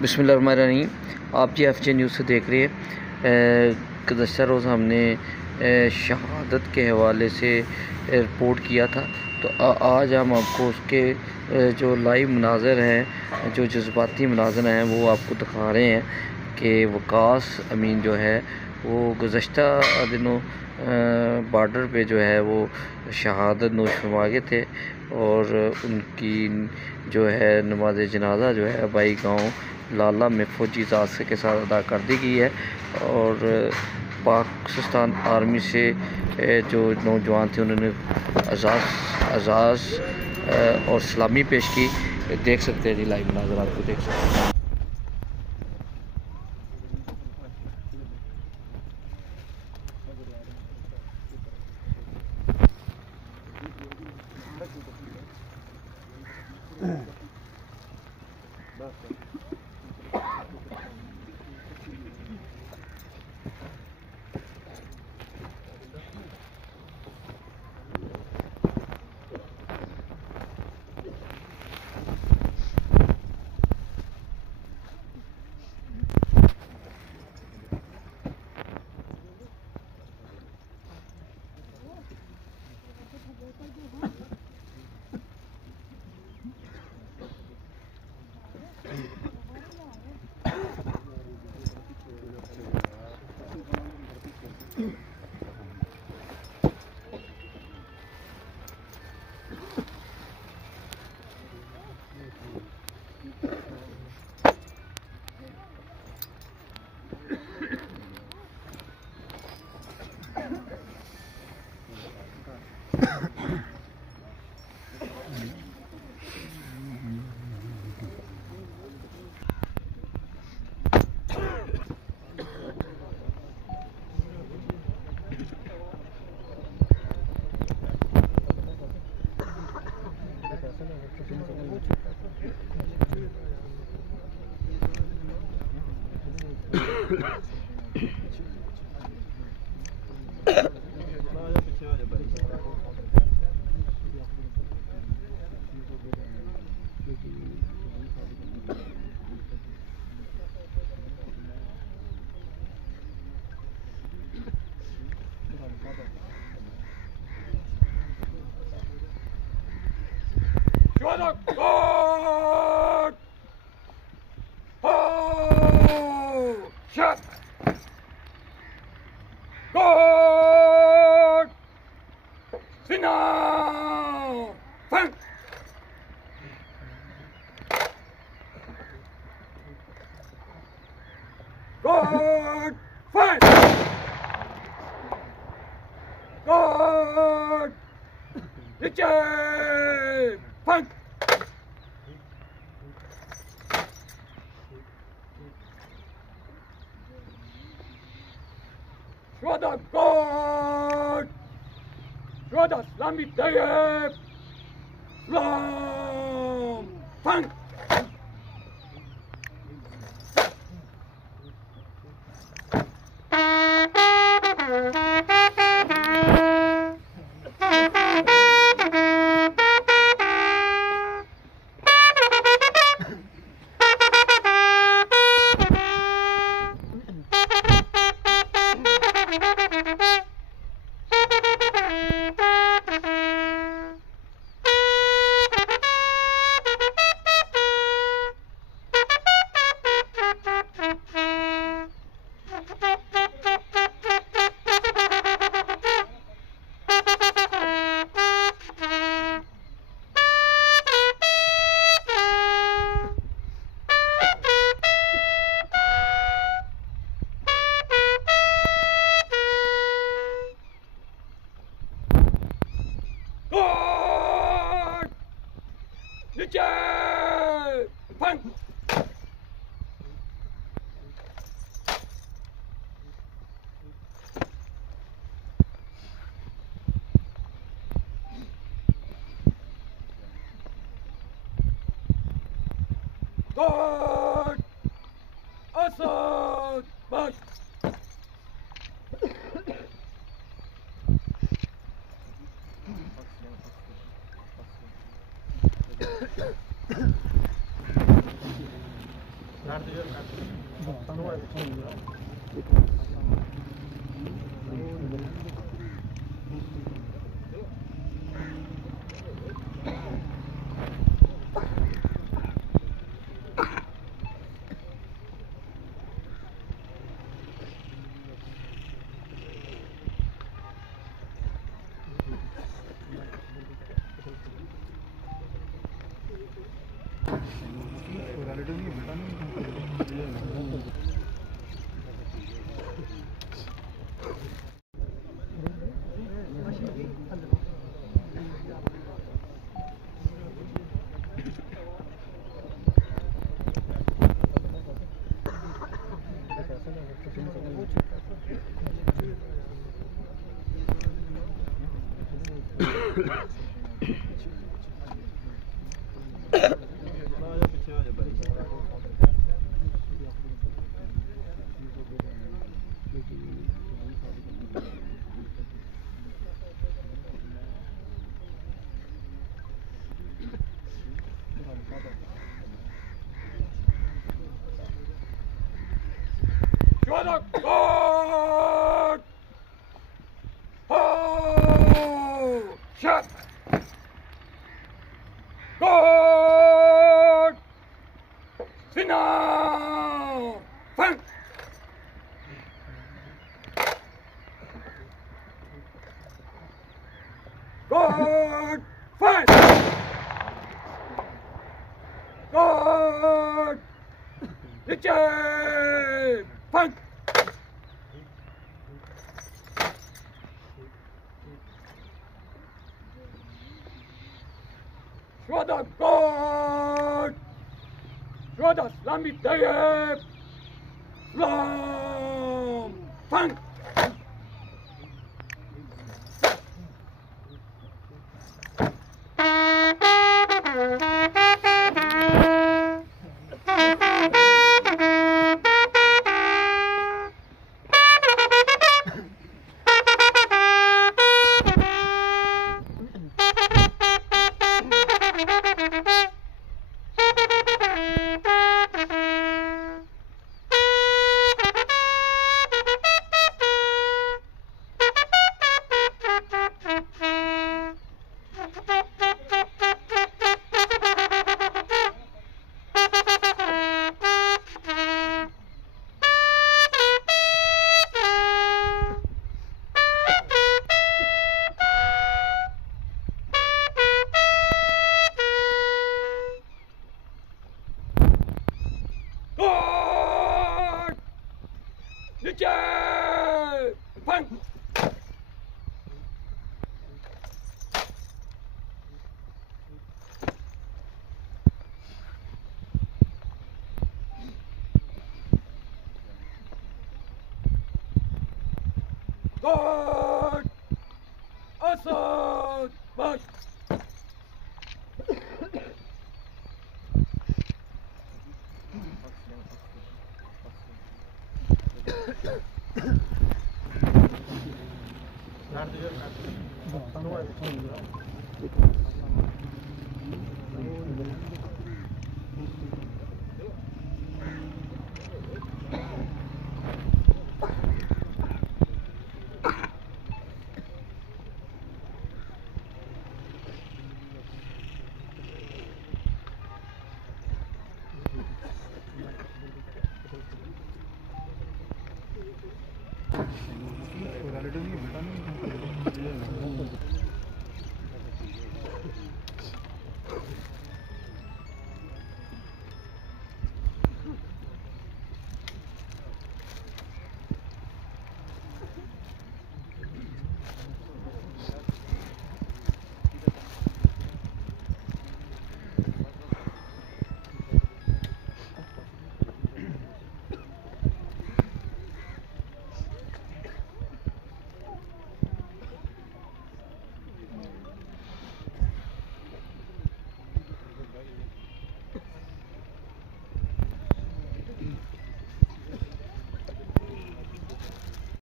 बिस्मिल्लाहिर्रहमानिर्रहीम। आप जी FJ news से देख रहे हैं। गुज़श्ता रोज़ हमने शहादत के हवाले से रिपोर्ट किया था, तो आज हम आपको उसके जो लाइव मनाज़र हैं, जो जज्बाती मनाज़र हैं, वो आपको दिखा रहे हैं कि वकास अमीन जो है वो गुज़श्ता दिनों बॉर्डर पे जो है वो शहादत नोश फरमा गए थे और उनकी जो है नमाज जनाजा जो है बाई गाँव लाला में फ़ौजी ज़ात के साथ अदा कर दी गई है। और पाकिस्तान आर्मी से जो नौजवान थे उन्होंने अज़ाज़ और सलामी पेश की। देख सकते हैं जी, लाइव मनाज़र आपको देख सकते हैं। Shut! Guard! Final! Fang! Guard! Fight! Guard! Richard! Fang! Schroeder Guard! Schroeder Slami Tayyip! Slam! Fang! Richard! Fang! Guard! Assault! March!